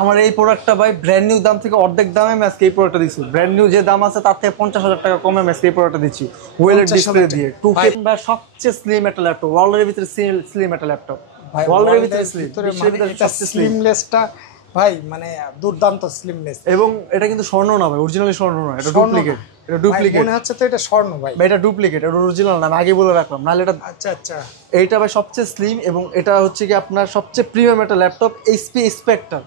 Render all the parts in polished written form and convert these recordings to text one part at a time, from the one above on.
আমার এই প্রোডাক্টটা ভাই ব্র্যান্ড নিউ দাম থেকে অর্ধেক দামে আমি আজকে এই প্রোডাক্টটা দিচ্ছি। ব্র্যান্ড নিউ যে দাম আছে তার থেকে 50,000 টাকা কমে আমি আজকে এই প্রোডাক্টটা দিচ্ছি ওয়েলের ডিসপ্লে দিয়ে। 2K ভাই সবচেয়ে স্লিম একটা ল্যাপটপ, ওয়ার্ল্ডের ভিতরে স্লিম একটা ল্যাপটপ, ওয়ার্ল্ডের ভিতরে স্লিমলেসটা ভাই মানে দুর্দান্ত স্লিমলেস। এবং এটা কিন্তু স্বর্ণ না ভাই, অরিজিনালি স্বর্ণ না, এটা ডুপ্লিকেট। এটা ডুপ্লিকেট মনে হচ্ছে তো এটা স্বর্ণ ভাই। এটা ডুপ্লিকেট, এটা অরিজিনাল না, আমি আগে বলে রাখলাম নাহলে এটা। আচ্ছা আচ্ছা, এইটা ভাই সবচেয়ে স্লিম এবং এটা হচ্ছে কি আপনার সবচেয়ে প্রিমিয়াম একটা ল্যাপটপ, এইচপি স্পেক্টার।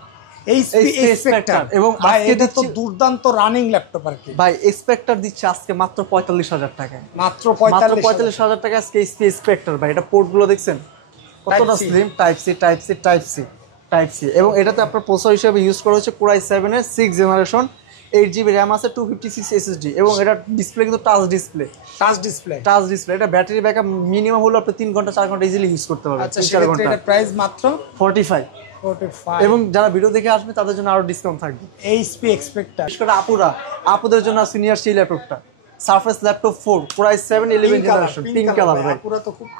এবং ভাই এটা তো দুর্দান্ত রানিং ল্যাপটপ আর কি ভাই। স্পেক্টার দিচ্ছে আজকে মাত্র 45,000 টাকায়, মাত্র 45,000 টাকা আজকে এইচপি স্পেক্টার ভাই। এটা পোর্ট গুলো দেখছেন কতটা slim, type C type C type C type C. এবং এটাতে আপনার প্রসেসর হিসেবে ইউজ করা হচ্ছে Core i7 এর 6th জেনারেশন, 8GB র্যাম আছে, 256 SSD। এবং এটা ডিসপ্লে কিন্তু টাচ ডিসপ্লে। এটা ব্যাটারি ব্যাকআপ মিনিমাম হলো আপনি 3 ঘন্টা 4 ঘন্টা ইজিলি ইউজ করতে পারবেন। আচ্ছা, সেক্ষেত্রে এটা প্রাইস মাত্র 45। এবং যারা ভিডিও দেখে আসবে তাদের জন্য আরো ডিসকাউন্ট থাকবে। এইচপি স্পেক্টার, বিশেষ করে আপুদের জন্য সিনিয়র সেই ল্যাপটপটা surface laptop 4 Core i7 11 generation, pink colour ভাই।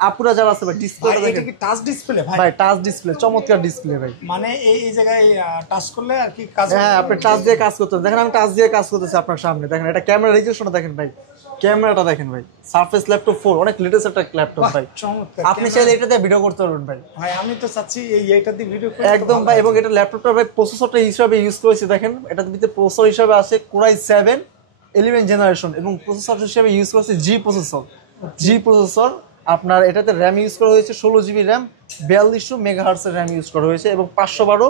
আপুরা যারা আছে ভাই ডিসপ্লেটা দেখেন, এটা কি টাচ ডিসপ্লে ভাই? ভাই টাচ ডিসপ্লে, চমৎকার ডিসপ্লে ভাই। মানে এই জায়গায় টাচ করলে আর কি কাজ, হ্যাঁ আপনি টাচ দিয়ে কাজ করতে দেখেন, আমি টাচ দিয়ে কাজ করতেছি আপনার সামনে। দেখেন এটা ক্যামেরা রেজোলিউশনটা দেখেন ভাই, ক্যামেরাটা দেখেন ভাই। সারফেস ল্যাপটপ 4 অনেক লেটেস্ট একটা ল্যাপটপ ভাই, চমৎকার। আপনি চাইলে এটা দিয়ে ভিডিও করতে পারবেন ভাই। ভাই আমি তো চাচ্ছি এইটা দিয়ে ভিডিও করতে একদম ভাই। এবং এটা ল্যাপটপটা ভাই প্রসেসরটা হিসাবে ইউজ করেছি দেখেন, এটার ভিতরে প্রসেসর হিসাবে আছে Core i7 11 জেনারেশন এবং প্রসেসর হিসেবে ইউজ করেছে জি প্রসেসর। আপনার এটাতে র্যাম ইউজ করা হয়েছে 16GB র্যাম, 4200 মেগাহার্টজ এর র্যাম ইউজ করা হয়েছে এবং 512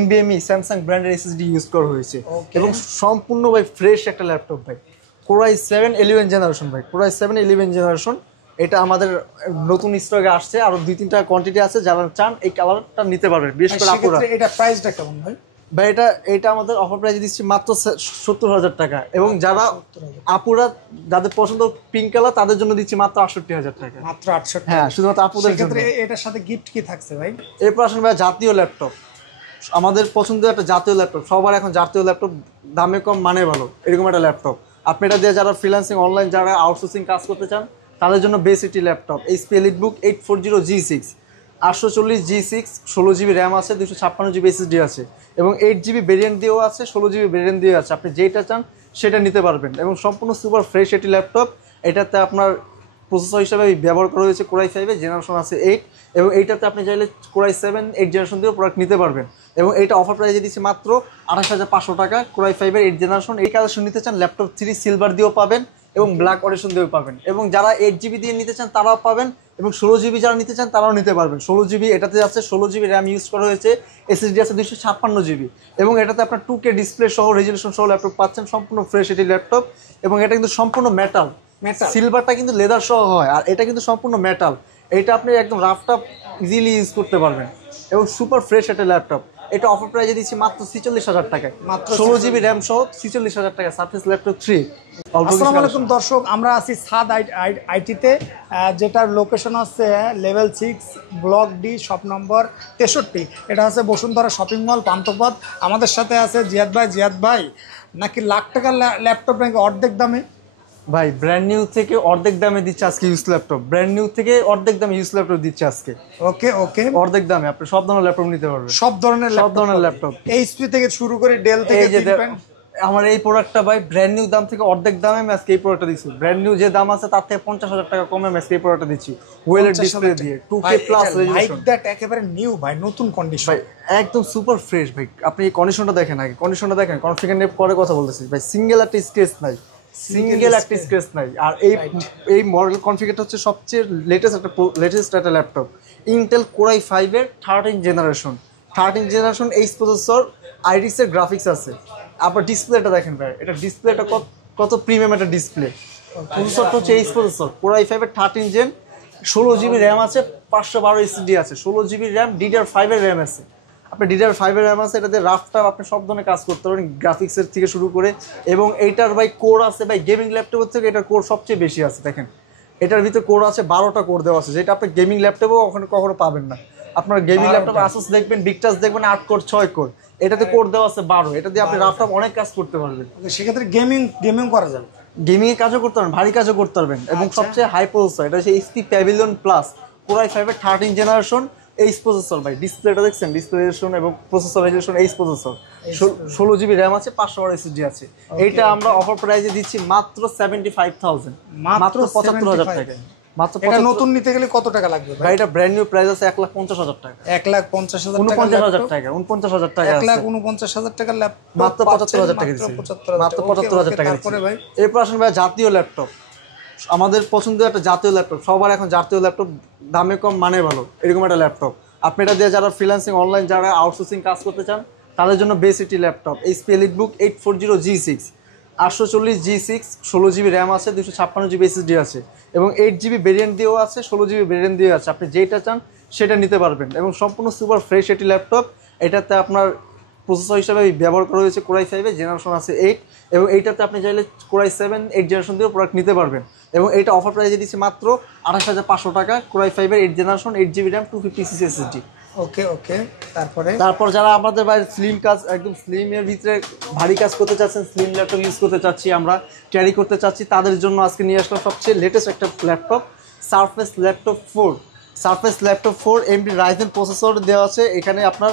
NVMe স্যামসাং ব্র্যান্ডের SSD ইউজ করা হয়েছে। এবং সম্পূর্ণ ভাই ফ্রেশ একটা ল্যাপটপ ভাই, Core i7 11 জেনারেশন ভাই, Core i7 11 জেনারেশন। এটা আমাদের নতুন স্টকে আসছে, আরো 2-3টা কোয়ান্টিটি আছে, যারা চান এই কালারটা নিতে পারবেন। বিশেষ করে আপুরা। এটা প্রাইসটা কেমন ভাই? ভাই এটা আমাদের অফার প্রাইসে দিচ্ছি মাত্র 70,000 টাকা। এবং যারা আপুরা যাদের পছন্দ পিঙ্ক কালার তাদের জন্য দিচ্ছি মাত্র 68,000 টাকা। মাত্র 68? হ্যাঁ, শুধুমাত্র আপুদের জন্য। এটার সাথে গিফট কি থাকছে ভাই? এরপর আসেন ভাই জাতীয় ল্যাপটপ, আমাদের পছন্দের একটা জাতীয় ল্যাপটপ। সবার এখন জাতীয় ল্যাপটপ, দামে কম মানে ভালো, এরকম একটা ল্যাপটপ। আপনি এটা দিয়ে যারা ফ্রিল্যান্সিং অনলাইন যারা আউটসোর্সিং কাজ করতে চান তাদের জন্য বেস্ট একটি laptop. HP EliteBook 840G6, 840G6, 16GB RAM আছে, 256GB SSD আছে এবং 8GB ভেরিয়েন্ট দিয়েও আছে, 16GB ভেরিয়েন্ট দিয়েও আছে। আপনি যেটা চান সেটা নিতে পারবেন এবং সম্পূর্ণ সুপার ফ্রেশ একটি ল্যাপটপ। এটাতে আপনার প্রসেসর হিসাবে ব্যবহার করা হয়েছে Core i5 জেনারেশন আছে 8 এবং এইটাতে আপনি চাইলে Core i7 8 জেনারেশন দিয়েও প্রোডাক্ট নিতে পারবেন। এবং এইটা অফার প্রাইসে দিচ্ছি মাত্র 28,500 টাকা। Core i5 8 জেনারেশন এই কালেকশন নিতে চান ল্যাপটপ 3 সিলভার দিয়েও পাবেন এবং ব্ল্যাক অডিশন দিয়েও পাবেন। এবং যারা 8GB দিয়ে নিতে চান তারাও পাবেন এবং 16GB যারা নিতে চান তারাও নিতে পারবেন। 16GB এটাতে আছে, 16GB র্যাম ইউজ করা হয়েছে, SSD আছে 256GB এবং এটাতে আপনার 2K ডিসপ্লে সহ রেজোলিউশন সহ ল্যাপটপ পাচ্ছেন, সম্পূর্ণ ফ্রেশ এটি ল্যাপটপ। এবং এটা কিন্তু সম্পূর্ণ মেটাল, সিলভারটা কিন্তু লেদার সহ হয় আর এটা কিন্তু সম্পূর্ণ মেটাল। এটা আপনি একদম রাফটাপ ইজিলি ইউজ করতে পারবেন এবং সুপার ফ্রেশ একটা ল্যাপটপ। এটা অফার প্রাইসে দিচ্ছি মাত্র 46,000 টাকায়, মাত্র 16GB র্যাম সহ 46,000 টাকা সারফেস ল্যাপটপ 3। আসসালামু আলাইকুম দর্শক, আমরা আছি সাদ আইটিতে, যেটার লোকেশন হচ্ছে level 6 block D shop number 63। এটা হচ্ছে বসুন্ধরা শপিং মল পান্থপথ। আমাদের সাথে আছে জিয়াদ ভাই নাকি লাখ টাকার ল্যাপটপ নাকি অর্ধেক দামে? ভাই ব্র্যান্ড নিউ থেকে অর্ধেক দামে দিচ্ছে আজকে ইউজ ল্যাপটপ, ব্র্যান্ড নিউ থেকে অর্ধেক দামে ইউজ ল্যাপটপ দিচ্ছে আজকে। ওকে অর্ধেক দামে আপনি সব ধরনের ল্যাপটপ নিতে পারবেন, সব ধরনের ল্যাপটপ, এইচপি থেকে শুরু করে ডেল থেকে। আমার এই প্রোডাক্টটা ভাই ব্র্যান্ড নিউ দাম থেকে অর্ধেক দামে আমি আজকে এই প্রোডাক্টটা দিচ্ছি। ব্র্যান্ড নিউ যে দাম আছে তার থেকে 50,000 টাকা কমে আমি আজকে এই প্রোডাক্টটা দিচ্ছি ওয়েলের ডিসপ্লে দিয়ে, 2K প্লাস রেজোলিউশন। একেবারে নিউ ভাই, নতুন কন্ডিশন ভাই, একদম সুপার ফ্রেশ ভাই। আপনি এই কন্ডিশনটা দেখেন, আগে কন্ডিশনটা দেখেন, কনফিগার পরে কথা বলতেছি ভাই। সিঙ্গেল একটা স্ক্র্যাচ নাই, আর এই মডেল কনফিগারটা হচ্ছে সবচেয়ে লেটেস্ট একটা ল্যাপটপ। ইন্টেল Core i5 এর 13 জেনারেশন এইচ প্রসেসর, আইরিস এর গ্রাফিক্স আছে। আপনার ডিসপ্লেটা দেখেন ভাই, এটা ডিসপ্লেটা কত প্রিমিয়াম একটা ডিসপ্লে। প্রসেসরটা হচ্ছে এইচ প্রসেসর, Core i5 এর 13 জেন, 16GB র্যাম আছে, 512 SSD আছে, 16GB র্যাম, DDR5 এর র্যাম আছে। আপনি DDR5 এর র্যাম আছে, এটাতে রাফটাপ আপনি সব ধরনের কাজ করতে পারেন, গ্রাফিক্সের থেকে শুরু করে। এবং এইটার ভাই কোর আছে ভাই, গেমিং ল্যাপটপের থেকে এটার কোর সবচেয়ে বেশি আছে। দেখেন এটার ভিতরে কোর আছে 12টা কোর দেওয়া আছে, যেটা আপনি গেমিং ল্যাপটপেও কখনো পাবেন না। আপনার গেমিং ল্যাপটপ আসুস দেখবেন, ভিক্টাস দেখবেন 8 কোর 6 কোর, এটাতে কোর দেওয়া আছে 12। এটা দিয়ে আপনি রাফটাপ অনেক কাজ করতে পারবেন। সেক্ষেত্রে গেমিং করা যাবে, গেমিং এর কাজও করতে পারবেন, ভারী কাজও করতে পারবেন। এবং সবচেয়ে হাই প্রসেসর এটা হচ্ছে HP Pavilion Plus Core i5 এর 13 জেনারেশন, এইচ প্রসেসর ভাই, ডিসপ্লেটা দেখছেন, ডিসপ্লে রেজোলিউশন এবং processor resolution H processor, 16 GB RAM আছে, 512 এসএসডি আছে। এইটা আমরা অফার প্রাইসে দিচ্ছি মাত্র 75,000, মাত্র 75,000 টাকা। মাত্র এটা নতুন নিতে গেলে কত টাকা লাগবে ভাই? এটা ব্র্যান্ড নিউ প্রাইস আছে 1,50,000 টাকা। 1,50,000 টাকা, 49,000 টাকা, 49,000 টাকা, 1,49,000 টাকার ল্যাপটপ মাত্র 75,000 টাকা দিচ্ছি, মাত্র 75,000 টাকা দিচ্ছি। এরপর আসেন ভাই জাতীয় ল্যাপটপ, আমাদের পছন্দের একটা জাতীয় ল্যাপটপ। সবার এখন জাতীয় ল্যাপটপ, দামে কম মানে ভালো, এরকম একটা ল্যাপটপ। আপনি এটা দিয়ে যারা ফ্রিল্যান্সিং অনলাইন, যারা আউটসোর্সিং কাজ করতে চান তাদের জন্য বেস্ট একটি laptop. HP EliteBook 840G6, 840G6, 16 GB RAM আছে, 256 জিবি এসএসডি আছে এবং 8 জিবি ভেরিয়েন্ট দিয়েও আছে, 16 জিবি ভেরিয়েন্ট দিয়েও আছে। আপনি যেটা চান সেটা নিতে পারবেন এবং সম্পূর্ণ সুপার ফ্রেশ একটি ল্যাপটপ। এটাতে আপনার প্রসেসর হিসাবে ব্যবহার করা হয়েছে কোরাই 5 জেনারেশন আছে 8 এবং এইটাতে আপনি চাইলে কোরাই 7 8 জেনারেশন দিয়েও প্রোডাক্ট নিতে পারবেন এবং এইটা অফার প্রাইসে দিচ্ছি মাত্র 28,500 টাকা। Core i 5 8 generation, 8 GB RAM, 256 SSD. Okay তারপর যারা আমাদের বাইরে স্লিম কাজ, একদম স্লিম এর ভিতরে ভারী কাজ করতে চাচ্ছেন, স্লিম ল্যাপটপ ইউজ করতে চাচ্ছি, আমরা ক্যারি করতে চাচ্ছি, তাদের জন্য আজকে নিয়ে আসলাম সবচেয়ে লেটেস্ট একটা laptop, surface laptop 4। Surface laptop 4 AMD Ryzen processor দেওয়া আছে। এখানে আপনার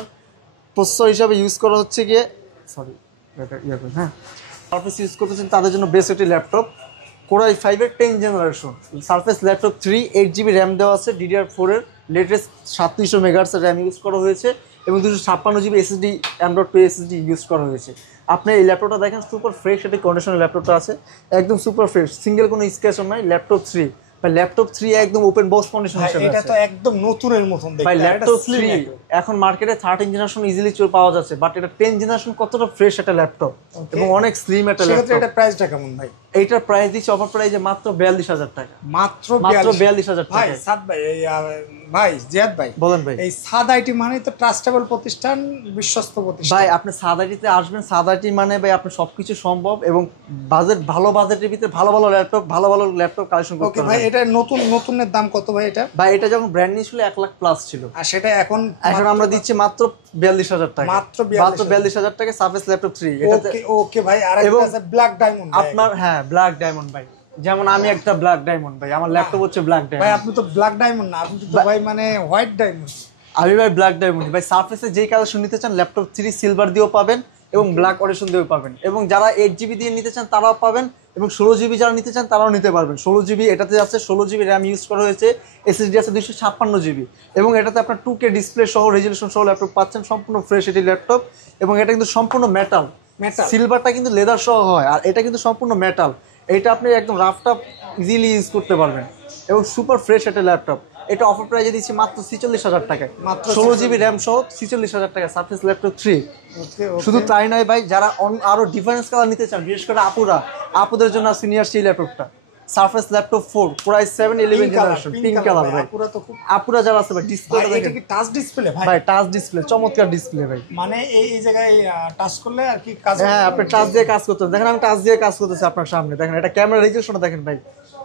প্রসেসর হিসাবে ইউজ করা হচ্ছে গিয়ে হ্যাঁ, সারফেস ইউজ করতেছেন তাদের জন্য বেস্ট একটি laptop, core i 5 10 generation. Surface laptop 3, 8 GB RAM দেওয়া আছে, DDR4 এর লেটেস্ট 3700 মেগাহার্টজের র্যাম ইউজ করা হয়েছে এবং 256 GB SSD, M.2 SSD use করা হয়েছে। আপনি এই ল্যাপটপটা দেখেন, সুপার ফ্রেশ একটি কন্ডিশনের ল্যাপটপটা আছে, একদম সুপার ফ্রেশ, সিঙ্গেল কোনো স্ক্র্যাচও নাই। ল্যাপটপ 3 ভাই, ল্যাপটপ 3 একদম ওপেন বক্স কন্ডিশন হিসেবে এটা তো একদম নতুনের মতন দেখতে ভাই। ল্যাপটপ 3 এখন মার্কেটে 13 জেনারেশন ইজিলি পাওয়া যাচ্ছে, বাট এটা 10 জেনারেশন কতটা ফ্রেশ একটা ল্যাপটপ এবং অনেক স্লিম একটা ল্যাপটপ। এটা প্রাইসটা কেমন ভাই? এইটার প্রাইস দিচ্ছে অফার প্রাইসে মাত্র 42,000 টাকা, মাত্র 42,000 ভাই। টাকা। সাদ ভাই, ভাই জিয়াদ ভাই বলেন ভাই। এই সাদ আইটি মানে তো ট্রাস্টেবল প্রতিষ্ঠান, বিশ্বস্ত প্রতিষ্ঠান ভাই। আপনি সাদাটিতে আসবেন, সাদাটি মানে ভাই আপনি সবকিছু সম্ভব এবং বাজেট, ভালো বাজেটের ভিতরে ভালো ভালো ল্যাপটপ কালেকশন করতে পারবেন। ভাই এটা নতুনের দাম কত ভাই? এটা ভাই এটা যখন ব্র্যান্ড নিউ ছিল 1 লাখ প্লাস ছিল, আর সেটা এখন আমরা দিচ্ছি মাত্র 42,000 টাকা, মাত্র 42,000 টাকা। সারফেস ল্যাপটপ 3 এটাতে ওকে ভাই। আর একটা আছে ব্ল্যাক ডায়মন্ড আপনার, হ্যাঁ ব্ল্যাক ডায়মন্ড ভাই, যেমন আমি একটা ব্ল্যাক ডায়মন্ড ভাই, আমার ল্যাপটপ হচ্ছে ব্ল্যাক ভাই। ডায়মন্ড। আপনি তো ব্ল্যাক ডায়মন্ড না, আপনি তো ভাই মানে হোয়াইট ডায়মন্ড। আমি ভাই ব্ল্যাক ডায়মন্ড ভাই। সারফেসে যেই কালেকশন নিতে চান ল্যাপটপ 3 সিলভার দিয়েও পাবেন এবং ব্ল্যাক অডিশন দিয়েও পাবেন এবং যারা 8 জিবি দিয়ে নিতে চান তারাও পাবেন এবং 16 জিবি যারা নিতে চান তারাও নিতে পারবেন। 16 জিবি এটাতে আছে, 16 জিবি র্যাম ইউজ করা হয়েছে, এসএসডি আছে 256 জিবি এবং এটাতে আপনার 2K ডিসপ্লে সহ, রেজলিউশন সহ ল্যাপটপ পাচ্ছেন, সম্পূর্ণ ফ্রেশ এটি ল্যাপটপ এবং এটা কিন্তু সম্পূর্ণ মেটাল। সিলভারটা কিন্তু লেদার সহ হয় আর এটা কিন্তু সম্পূর্ণ মেটাল। এটা আপনি একদম রাফটাপ ইজিলি ইউজ করতে পারবেন এবং সুপার ফ্রেশ একটা ল্যাপটপ। এটা অফার প্রাইজে দিচ্ছি মাত্র 46,000 টাকায়, মাত্র 16 জিবি র্যাম সহ 46,000 টাকা সারফেস ল্যাপটপ 3। শুধু তাই নয় ভাই, যারা আরো ডিফারেন্স কালার নিতে চান, বিশেষ করে আপুদের জন্য সিনিয়র সেই ল্যাপটপটা surface laptop 4 core i 7 11 generation, pink colour ভাই। আপুরা যারা আছে ভাই, ডিসপ্লেটা দেখেন, এটা কি টাচ ডিসপ্লে ভাই? ভাই টাচ ডিসপ্লে, চমৎকার ডিসপ্লে ভাই। মানে এই জায়গায় টাচ করলে আর কি কাজ, হ্যাঁ আপনি টাচ দিয়ে কাজ করতে দেখেন, আমি টাচ দিয়ে কাজ করতেছি আপনার সামনে, দেখেন এটা ক্যামেরা রেজলিউশনটা দেখেন ভাই,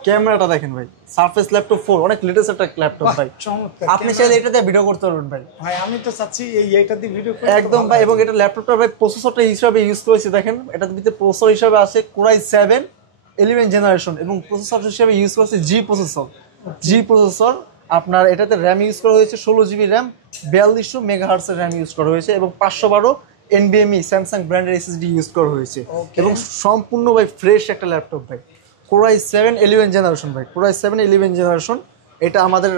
ক্যামেরাটা দেখেন ভাই। সারফেস ল্যাপটপ 4 অনেক লেটেস্ট একটা ল্যাপটপ ভাই, চমৎকার। আপনি চাইলে এটা দিয়ে ভিডিও করতে পারবেন ভাই। ভাই আমি তো চাচ্ছি এইটা দিয়ে ভিডিও করতে একদম ভাই। এবং এটা ল্যাপটপটা ভাই প্রসেসরটা হিসাবে ইউজ করেছি দেখেন, এটার ভিতরে প্রসেসর হিসাবে আছে কোরাই 7 11 জেনারেশন এবং প্রসেসর হিসাবে ইউজ করেছে জি প্রসেসর। আপনার এটাতে র্যাম ইউজ করা হয়েছে 16 জিবি র্যাম, 4200 মেগাহার্টজের র্যাম ইউজ করা হয়েছে এবং 512 NVMe স্যামসাং ব্র্যান্ডের এসএসডি ইউজ করা হয়েছে এবং সম্পূর্ণ ভাই ফ্রেশ একটা ল্যাপটপ ভাই। কোরাই 7 11 জেনারেশন ভাই, কোরাই 7 11 জেনারেশন। এটা আমাদের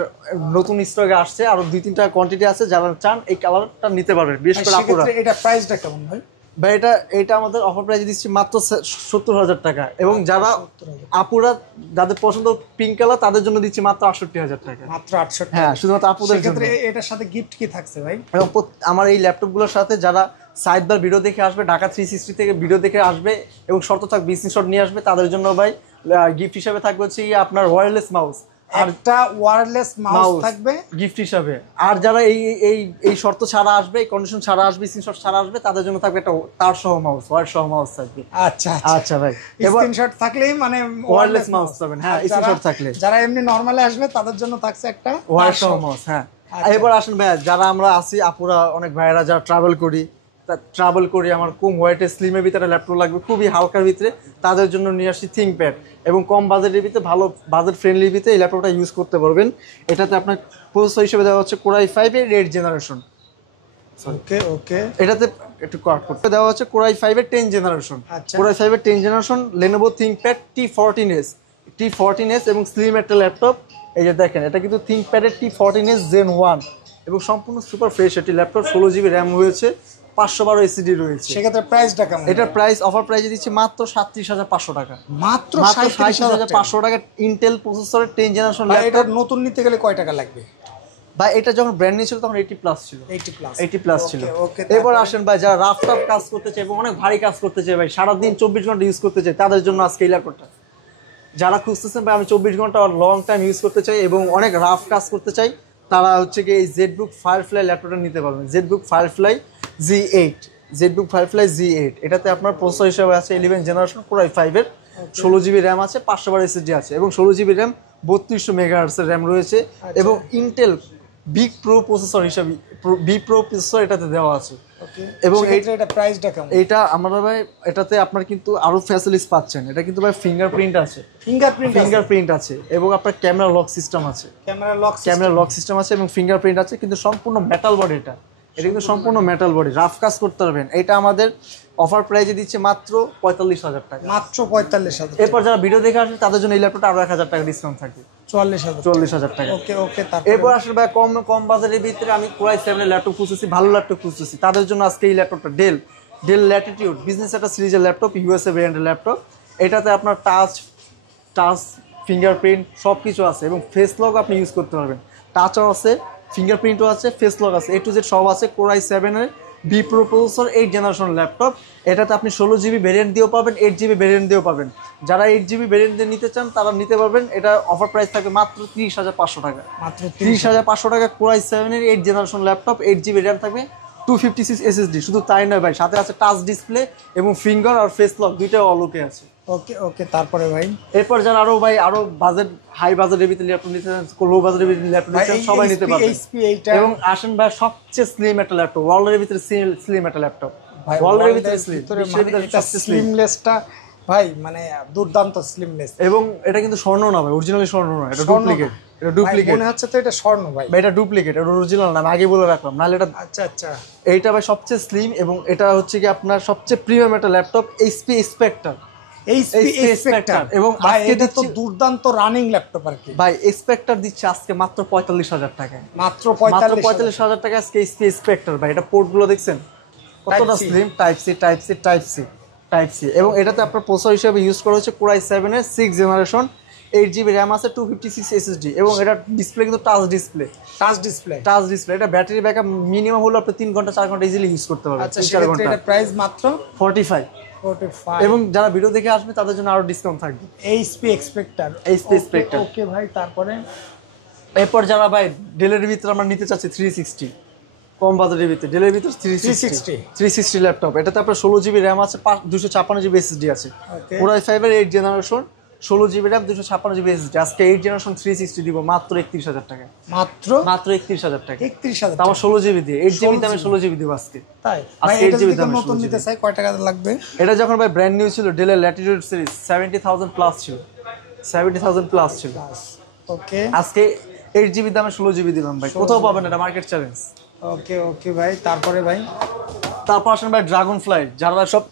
নতুন স্টকে আসছে, আরো 2-3টা কোয়ান্টিটি আছে, যারা চান এই কালারটা নিতে পারবেন, বিশেষ করে আপুরা। এটা প্রাইসটা কেমন ভাই? ভাই এটা আমাদের অফার প্রাইসে দিচ্ছি মাত্র 70,000 টাকা এবং যারা আপুরা যাদের পছন্দ পিঙ্ক কালার তাদের জন্য দিচ্ছি মাত্র 68,000 টাকা, মাত্র 68। হ্যাঁ শুধুমাত্র আপুদের জন্য। এটার সাথে গিফট কি থাকছে ভাই? এবং আমার এই ল্যাপটপগুলোর সাথে যারা সাইডবার ভিডিও দেখে আসবে, ঢাকা 360 থেকে ভিডিও দেখে আসবে এবং শর্ত থাক বিজনেস শট নিয়ে আসবে, তাদের জন্য ভাই গিফট হিসাবে থাকবে হচ্ছে আপনার ওয়্যারলেস মাউস, একটা ওয়্যারলেস মাউস থাকবে গিফট হিসাবে। আর যারা এই শর্ত ছাড়া আসবে, এই কন্ডিশন ছাড়া আসবে, স্ক্রিনশট ছাড়া আসবে, তাদের জন্য থাকবে একটা তার সহ মাউস, ওয়্যার সহ মাউস থাকবে। আচ্ছা আচ্ছা ভাই, স্ক্রিনশট থাকলেই মানে ওয়্যারলেস মাউস পাবেন। হ্যাঁ স্ক্রিনশট থাকলে যারা এমনি নরমালি আসবে তাদের জন্য থাকছে একটা ওয়্যার সহ মাউস। হ্যাঁ এবার আসেন ভাই, যারা আমরা আছি আপুরা, অনেক ভাইয়েরা যারা ট্রাভেল করি, ট্রাভেল করি, আমার কম ওয়েটের স্লিমের ভিতরে ল্যাপটপ লাগবে, খুবই হালকার ভিতরে, তাদের জন্য নিয়ে আসি থিংকপ্যাড। এবং কম বাজেটের ভিতরে, ভালো বাজেট ফ্রেন্ডলির ভিতরে এই ল্যাপটপটা ইউজ করতে পারবেন। এটাতে আপনার প্রসেসর হিসেবে দেওয়া হচ্ছে Core i5 এর 8th জেনারেশন। ওকে এটাতে একটু কাট করতে দেওয়া হচ্ছে Core i5 এর 10th জেনারেশন। আচ্ছা। Core i5 এর 10th generation Lenovo ThinkPad T14s এবং স্লিম একটা ল্যাপটপ। এই যে দেখেন, এটা কিন্তু ThinkPad এর T14s Gen 1 এবং সম্পূর্ণ সুপার ফ্রেশ একটি ল্যাপটপ। 16GB র্যাম রয়েছে, 512 SSD রয়েছে। সেক্ষেত্রে প্রাইসটা কেমন? এটার প্রাইস অফার প্রাইসে দিচ্ছি মাত্র 37,500 টাকা। মাত্র 37,500 টাকা ইন্টেল প্রসেসরের 10th জেনারেশন এটা ল্যাপটপ। নতুন নিতে গেলে কয় টাকা লাগবে? ভাই এটা যখন ব্র্যান্ড নিউ ছিল তখন 80+ ছিল, 80+ ছিল। ওকে, এবার আসেন ভাই, যারা রাফ টাফ কাজ করতে চায় এবং অনেক ভারী কাজ করতে চায় ভাই, সারাদিন 24 ঘন্টা ইউজ করতে চায়, তাদের জন্য আজকে এই ল্যাপটপটা। যারা খুঁজতেছেন ভাই আমি 24 ঘন্টা লং টাইম ইউজ করতে চাই এবং অনেক রাফ কাজ করতে চাই, তারা হচ্ছে কি এই ZBook Firefly ল্যাপটপটা নিতে পারবেন। ZBook Firefly Z8। এটাতে আপনার প্রসেসর হিসেবে আছে 11th জেনারেশন Core i5 এর, 16GB র্যাম আছে, 512 SSD আছে এবং 16GB র্যাম, 3200 MHz এর র্যাম রয়েছে এবং ইন্টেল বিগ প্রো প্রসেসর হিসেবে প্রসেসর এটাতে দেওয়া আছে। এবং এটা প্রাইসটা কেমন? এইটা আমরা ভাই এটাতে আপনার কিন্তু আরো ফ্যাসিলিটিস পাচ্ছেন। এটা কিন্তু ভাই ফিঙ্গারপ্রিন্ট আছে এবং আপনার ক্যামেরা লক সিস্টেম আছে, এবং ফিঙ্গারপ্রিন্ট আছে, কিন্তু সম্পূর্ণ মেটাল বডি। এটা কিন্তু সম্পূর্ণ মেটাল বডি, রাফ কাজ করতে পারবেন। এটা আমাদের অফার প্রাইসে দিচ্ছে মাত্র 45,000 টাকা। মাত্র 45,000। এরপর যারা ভিডিও দেখে আসবে তাদের জন্য এই ল্যাপটপটা আরো 1,000 টাকা ডিসকাউন্ট থাকবে, 40,000 টাকা। ওকে। এরপর আসলে ভাই কম বাজারের ভিতরে আমি Core i7 এর ল্যাপটপ খুঁজতেছি, ভালো ল্যাপটপ খুঁজতেছি, তাদের জন্য আজকে এই ল্যাপটপটা ডেল ল্যাটিটিউড বিজনেস একটা সিরিজের ল্যাপটপ, USA ব্র্যান্ডের ল্যাপটপ। এটাতে আপনার টাচ ফিঙ্গারপ্রিন্ট সব কিছু আছে এবং ফেস লক আপনি ইউজ করতে পারবেন। টাচও আছে, ফিঙ্গারপ্রিন্টও আছে, ফেস লক আছে, A to Z সব আছে। Core i7 এর B Pro processor 8th generation laptop. এটাতে আপনি 16GB ভেরিয়েন্ট দিয়েও পাবেন, 8GB ভেরিয়েন্ট দিয়েও পাবেন। যারা 8GB ভেরিয়েন্ট দিয়ে নিতে চান তারা নিতে পারবেন। এটা অফার প্রাইস থাকবে মাত্র 30,500 টাকা। মাত্র 30,500 টাকা Core i7 এর 8th generation laptop, 8GB RAM থাকবে, 256 SSD। শুধু তাই নয় ভাই, সাথে আছে টাচ ডিসপ্লে এবং ফিঙ্গার আর ফেস লক, দুইটাই অলোকে আছে। ওকে। তারপরে ভাই এরপর যারা আরো বাজেট হাই বাজেটের ভিতরে ল্যাপটপ নিতে চান, লো বাজেটের ভিতরে ল্যাপটপ নিতে চান, সবাই নিতে পারবে। এবং আসেন ভাই সবচেয়ে স্লিম একটা ল্যাপটপ, ওয়ার্ল্ডের ভিতরে স্লিম একটা ল্যাপটপ, ওয়ার্ল্ডের ভিতরে স্লিমলেসটা ভাই মানে দুর্দান্ত স্লিমলেস। এবং এটা কিন্তু স্বর্ণ না ভাই, অরিজিনালি স্বর্ণ না, এটা ডুপ্লিকেট। মনে হচ্ছে তো এটা স্বর্ণ ভাই। এটা ডুপ্লিকেট, এটা অরিজিনাল না, আমি আগে বলে রাখলাম, নাহলে এটা। আচ্ছা। এইটা ভাই সবচেয়ে স্লিম এবং এটা হচ্ছে কি আপনার সবচেয়ে প্রিমিয়াম একটা ল্যাপটপ, HP Spectre। এবং এটা তো দুর্দান্ত রানিং ল্যাপটপ আর কি ভাই। Spectre দিচ্ছে আজকে মাত্র 45,000 টাকায়, মাত্র 45,000 টাকা আজকে HP Spectre ভাই। এটা পোর্টগুলো দেখছেন কতটা স্লিম, টাইপ সি। এবং এটাতে আপনার প্রসেসর হিসেবে ইউজ করা হচ্ছে Core i7 এর 6th জেনারেশন, 8GB র্যাম আছে, 256 SSD এবং এটা ডিসপ্লে কিন্তু টাচ ডিসপ্লে। এটা ব্যাটারি ব্যাকআপ মিনিমাম হলো আপনি 3 ঘন্টা 4 ঘন্টা ইজিলি ইউজ করতে পারবেন। আচ্ছা, সেক্ষেত্রে এটা প্রাইস মাত্র 45। এবং যারা ভিডিও দেখে আসবে তাদের জন্য আরো ডিসকাউন্ট থাকবে। HP Spectre। ওকে ভাই, তারপরে এরপর যারা ভাই ডেলের ভিতরে আমরা নিতে চাচ্ছি 360, কম বাজেটের ভিতরে ডেলের ভিতরে 360 ল্যাপটপ। এটাতে আপনার 16GB র্যাম আছে, 256GB SSD আছে। Core i5 এর 8th generation, 16GB RAM, 256GB SSD। আজকে 8th জেনারেশন 360 দিব মাত্র 31,000 টাকা। মাত্র 31,000 টাকা। 31,000 তাও 16GB দিয়ে, 8GB দামে 16GB দিব আজকে। তাই ভাই, এটা যদি নতুন নিতে চাই কয় টাকা লাগবে? এটা যখন ভাই ব্র্যান্ড নিউ ছিল, ডেলের ল্যাটিটিউড সিরিজ 70,000 প্লাস ছিল, 70,000 প্লাস ছিল। ওকে, আজকে 8GB দামে 16GB দিলাম ভাই, কোথাও পাবেন এটা, মার্কেট চ্যালেঞ্জ। ওকে ভাই, তারপরে আসেন ভাই ড্রাগন ফ্লাই। যারা সব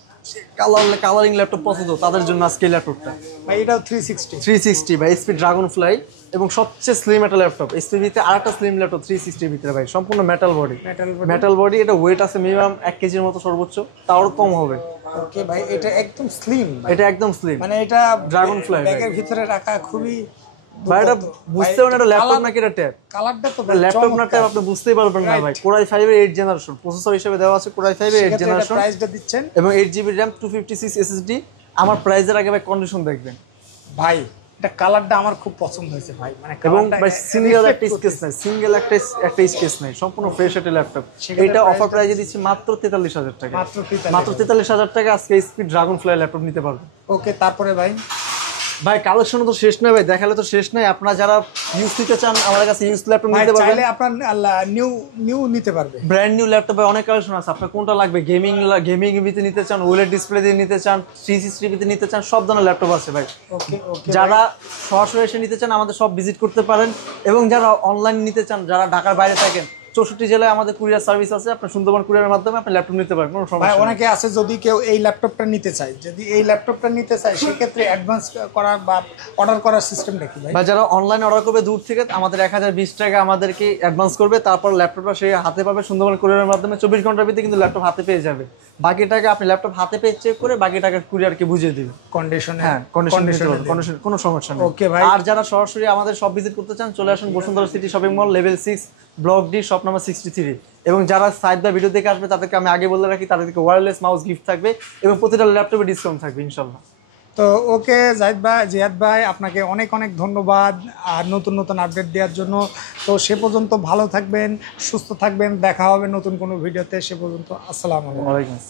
কালারিং ল্যাপটপ পছন্দ তাদের জন্য আজকে এই ল্যাপটপটা ভাই। এটাও 360 ভাই, HP ড্রাগন ফ্লাই এবং সবচেয়ে স্লিম একটা ল্যাপটপ। HP ভিতরে আরেকটা স্লিম ল্যাপটপ 360 ভিতরে ভাই, সম্পূর্ণ মেটাল বডি। এটা ওয়েট আছে মিনিমাম 1 কেজির মতো সর্বোচ্চ, তাও কম হবে। ওকে ভাই, এটা একদম স্লিম, মানে এটা ড্রাগন ফ্লাই ব্যাগের ভিতরে রাখা খুবই ভাই। এটা বুঝতে পারেন এটা ল্যাপটপ নাকি এটা ট্যাব? কালারটা তো ল্যাপটপ না ট্যাব আপনি বুঝতেই পারবেন না ভাই। Core i5 এর 8th জেনারেশন প্রসেসর হিসেবে দেওয়া আছে, Core i5 এর 8th জেনারেশন, প্রাইসটা দিচ্ছেন এবং 8GB র্যাম, 256 SSD। আমার প্রাইসের আগে ভাই কন্ডিশন দেখবেন ভাই। এটা কালারটা আমার খুব পছন্দ হয়েছে ভাই, মানে এবং ভাই সিঙ্গেল একটা স্কেচ নাই, সম্পূর্ণ ফ্রেশ একটা ল্যাপটপ। এটা অফার প্রাইসে দিচ্ছি মাত্র 43,000 টাকা। মাত্র 43,000 টাকা আজকে HP ড্রাগন ফ্লাই ল্যাপটপ নিতে পারবেন। ওকে, তারপরে ভাই ভাই কালেকশন তো শেষ নয় ভাই, দেখালে তো শেষ নাই। আপনারা যারা ইউজ নিতে চান আমাদের কাছে ইউজ ল্যাপটপ ভাই নিতে পারবেন, চাইলে আপনার নিউ নিউ নিতে পারবে। ব্র্যান্ড নিউ ল্যাপটপে অনেক কালেকশন আছে। আপনার কোনটা লাগবে, গেমিং ভিতে নিতে চান, ওয়েলেড ডিসপ্লে দিয়ে নিতে চান, 360 ভিতে নিতে চান, সব ধরনের ল্যাপটপ আছে ভাই। ওকে ওকে, যারা সরাসরি এসে নিতে চান আমাদের সব ভিজিট করতে পারেন, এবং যারা অনলাইন নিতে চান, যারা ঢাকার বাইরে থাকেন, 64 জেলায় আমাদের কুরিয়ার সার্ভিস আছে। আপনার সুন্দরবন কুরিয়ারের মাধ্যমে আপনি ল্যাপটপ নিতে পারেন, কোনো ভাই সমস্যা নেই। অনেকে আছে যদি কেউ এই ল্যাপটপটা নিতে চায়, যদি এই ল্যাপটপটা নিতে চায় সেক্ষেত্রে অ্যাডভান্স করার বা অর্ডার করার সিস্টেমটা কি ভাই? বা যারা অনলাইন অর্ডার করবে দূর থেকে, আমাদের 1020 টাকা আমাদেরকে অ্যাডভান্স করবে, তারপর ল্যাপটপটা সে হাতে পাবে সুন্দরবন কুরিয়ারের মাধ্যমে। 24 ঘন্টার ভিতরে কিন্তু ল্যাপটপ হাতে পেয়ে যাবে। বাকি টাকা আপনি ল্যাপটপ হাতে পেয়ে চেক করে বাকি টাকা কুরিয়ারকে বুঝিয়ে দিবে কন্ডিশনে? হ্যাঁ, কন্ডিশন কোনো সমস্যা নেই। ওকে ভাই। আর যারা সরাসরি আমাদের সব ভিজিট করতে চান চলে আসুন Bashundhara city shopping mall, level 6, block D, shop number 63। এবং যারা সাইড বাই ভিডিও দেখে আসবে তাদেরকে আমি আগে বলে রাখি, তাদেরকে ওয়্যারলেস মাউস গিফট থাকবে এবং প্রতিটা ল্যাপটপে ডিসকাউন্ট থাকবে ইনশাল্লাহ। তো ওকে জিয়াদ ভাই আপনাকে অনেক অনেক ধন্যবাদ আর নতুন নতুন আপডেট দেওয়ার জন্য। তো সে পর্যন্ত ভালো থাকবেন, সুস্থ থাকবেন, দেখা হবে নতুন কোনো ভিডিওতে। সে পর্যন্ত আসসালামু আলাইকুম। ওয়ালাইকুম আসসালাম।